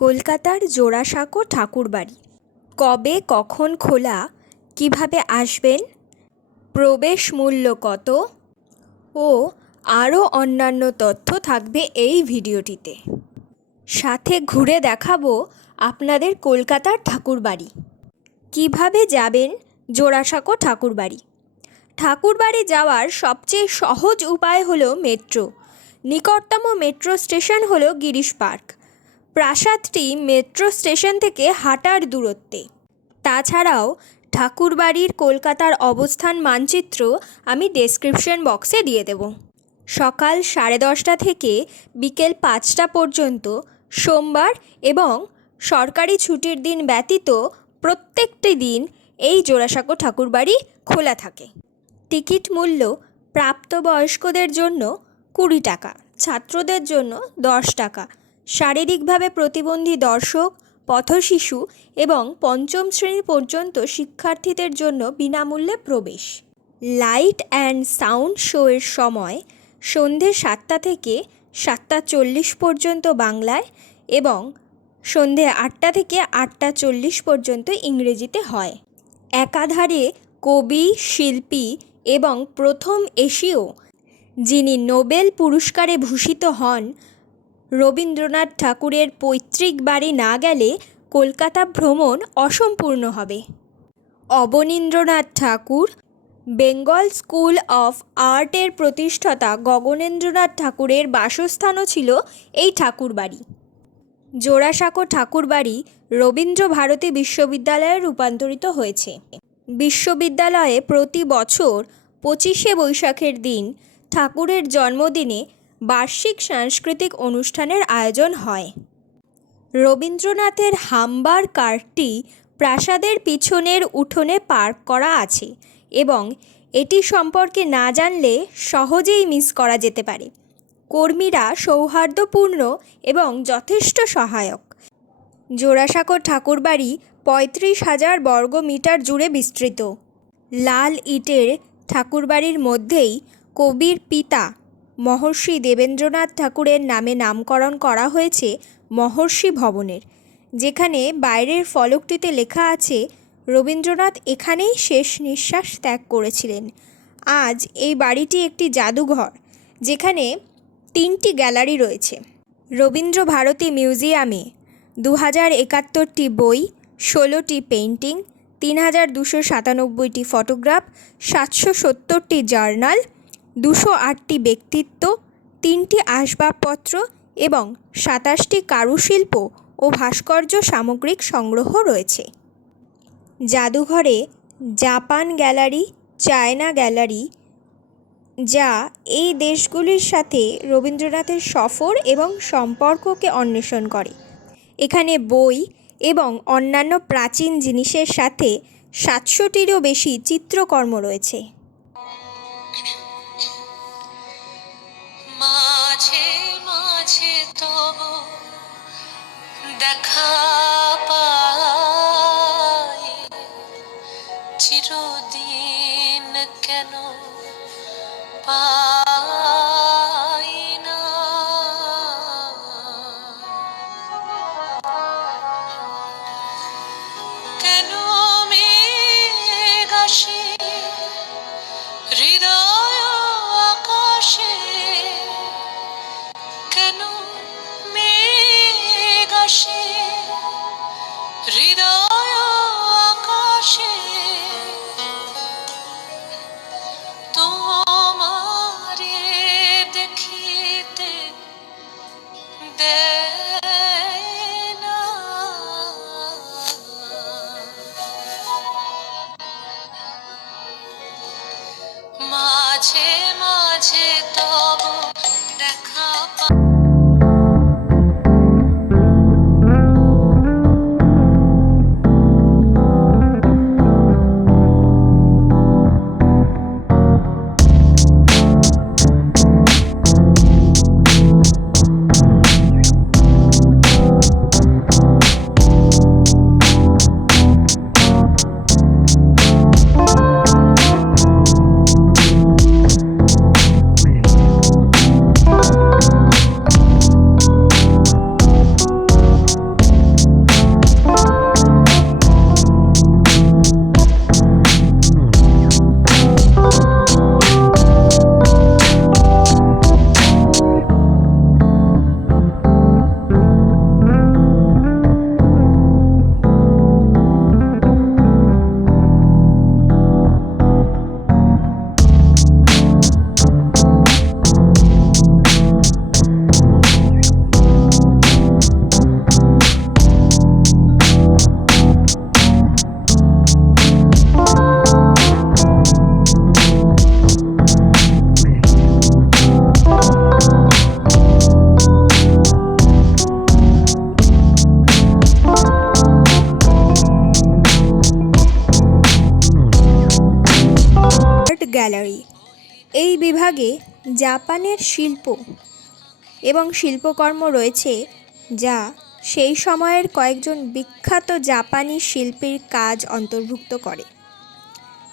কলকাতার জোড়াসাঁকো ঠাকুরবাড়ি কবে কখন খোলা, কিভাবে আসবেন, প্রবেশ মূল্য কত ও আরও অন্যান্য তথ্য থাকবে এই ভিডিওটিতে। সাথে ঘুরে দেখাবো আপনাদের কলকাতার ঠাকুরবাড়ি। কিভাবে যাবেন জোড়াসাঁকো ঠাকুরবাড়ি? ঠাকুরবাড়ি যাওয়ার সবচেয়ে সহজ উপায় হলো মেট্রো। নিকটতম মেট্রো স্টেশন হলো গিরিশ পার্ক। প্রাসাদটি মেট্রো স্টেশন থেকে হাঁটার দূরত্বে। তাছাড়াও ঠাকুরবাড়ির কলকাতার অবস্থান মানচিত্র আমি ডেসক্রিপশন বক্সে দিয়ে দেব। সকাল 10:30 থেকে বিকেল 5টা পর্যন্ত সোমবার এবং সরকারি ছুটির দিন ব্যতীত প্রত্যেকটি দিন এই জোড়াসাঁকো ঠাকুরবাড়ি খোলা থাকে। টিকিট মূল্য প্রাপ্তবয়স্কদের জন্য 20 টাকা, ছাত্রদের জন্য 10 টাকা, শারীরিকভাবে প্রতিবন্ধী দর্শক, পথশিশু এবং 5ম শ্রেণী পর্যন্ত শিক্ষার্থীদের জন্য বিনামূল্যে প্রবেশ। লাইট অ্যান্ড সাউন্ড শোয়ের সময় সন্ধে 7টা থেকে 7:40 পর্যন্ত বাংলায় এবং সন্ধে 8টা থেকে 8:40 পর্যন্ত ইংরেজিতে হয়। একাধারে কবি, শিল্পী এবং প্রথম এশীয় যিনি নোবেল পুরস্কারে ভূষিত হন রবীন্দ্রনাথ ঠাকুরের পৈতৃক বাড়ি না গেলে কলকাতা ভ্রমণ অসম্পূর্ণ হবে। অবনীন্দ্রনাথ ঠাকুর, বেঙ্গল স্কুল অফ আর্টের প্রতিষ্ঠাতা গগনেন্দ্রনাথ ঠাকুরের বাসস্থানও ছিল এই ঠাকুরবাড়ি। জোড়াসাঁকো ঠাকুরবাড়ি রবীন্দ্র ভারতী বিশ্ববিদ্যালয়ে রূপান্তরিত হয়েছে। বিশ্ববিদ্যালয়ে প্রতি বছর 25শে বৈশাখের দিন ঠাকুরের জন্মদিনে বার্ষিক সাংস্কৃতিক অনুষ্ঠানের আয়োজন হয়। রবীন্দ্রনাথের হাম্বার কারটি প্রাসাদের পিছনের উঠোনে পার্ক করা আছে এবং এটি সম্পর্কে না জানলে সহজেই মিস করা যেতে পারে। কর্মীরা সৌহার্দ্যপূর্ণ এবং যথেষ্ট সহায়ক। জোড়াসাঁকো ঠাকুরবাড়ি 35,000 বর্গমিটার জুড়ে বিস্তৃত। লাল ইটের ঠাকুরবাড়ির মধ্যেই কবির পিতা মহর্ষি দেবেন্দ্রনাথ ঠাকুরের নামে নামকরণ করা হয়েছে মহর্ষি ভবনের, যেখানে বাইরের ফলকটিতে লেখা আছে রবীন্দ্রনাথ এখানেই শেষ নিঃশ্বাস ত্যাগ করেছিলেন। আজ এই বাড়িটি একটি জাদুঘর, যেখানে 3টি গ্যালারি রয়েছে। রবীন্দ্র ভারতী মিউজিয়ামে 2071টি বই, 16টি পেইন্টিং, 3297টি ফটোগ্রাফ, 770টি জার্নাল, 208টি ব্যক্তিত্ব, 3টি আসবাবপত্র এবং 27টি কারুশিল্প ও ভাস্কর্য সামগ্রিক সংগ্রহ রয়েছে। জাদুঘরে জাপান গ্যালারি, চায়না গ্যালারি, যা এই দেশগুলির সাথে রবীন্দ্রনাথের সফর এবং সম্পর্ককে অন্বেষণ করে। এখানে বই এবং অন্যান্য প্রাচীন জিনিসের সাথে 700টিরও বেশি চিত্রকর্ম রয়েছে। মাঝে মাঝে তব দেখা পাই, চিরদিন কেন পাই না? কেন মেঘ আসে হৃদয় আকাশে? কেন মেঘ আসে গ্যালারি। এই বিভাগে জাপানের শিল্প এবং শিল্পকর্ম রয়েছে, যা সেই সময়ের কয়েকজন বিখ্যাত জাপানি শিল্পীর কাজ অন্তর্ভুক্ত করে।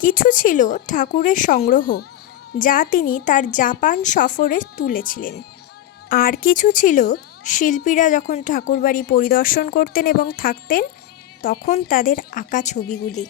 কিছু ছিল ঠাকুরের সংগ্রহ, যা তিনি তার জাপান সফরে তুলেছিলেন। আর কিছু ছিল শিল্পীরা যখন ঠাকুরবাড়ি পরিদর্শন করতেন এবং থাকতেন, তখন তাদের আঁকা ছবিগুলি।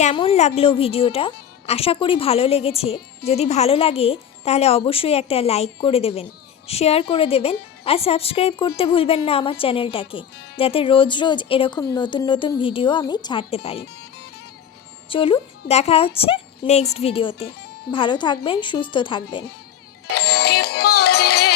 কেমন লাগলো ভিডিওটা? আশা করি ভালো লেগেছে। যদি ভালো লাগে তাহলে অবশ্যই একটা লাইক করে দেবেন, শেয়ার করে দেবেন আর সাবস্ক্রাইব করতে ভুলবেন না আমার চ্যানেলটাকে, যাতে রোজ রোজ এরকম নতুন নতুন ভিডিও আমি ছাড়তে পারি। চলুন, দেখা হচ্ছে নেক্সট ভিডিওতে। ভালো থাকবেন, সুস্থ থাকবেন। কি পারে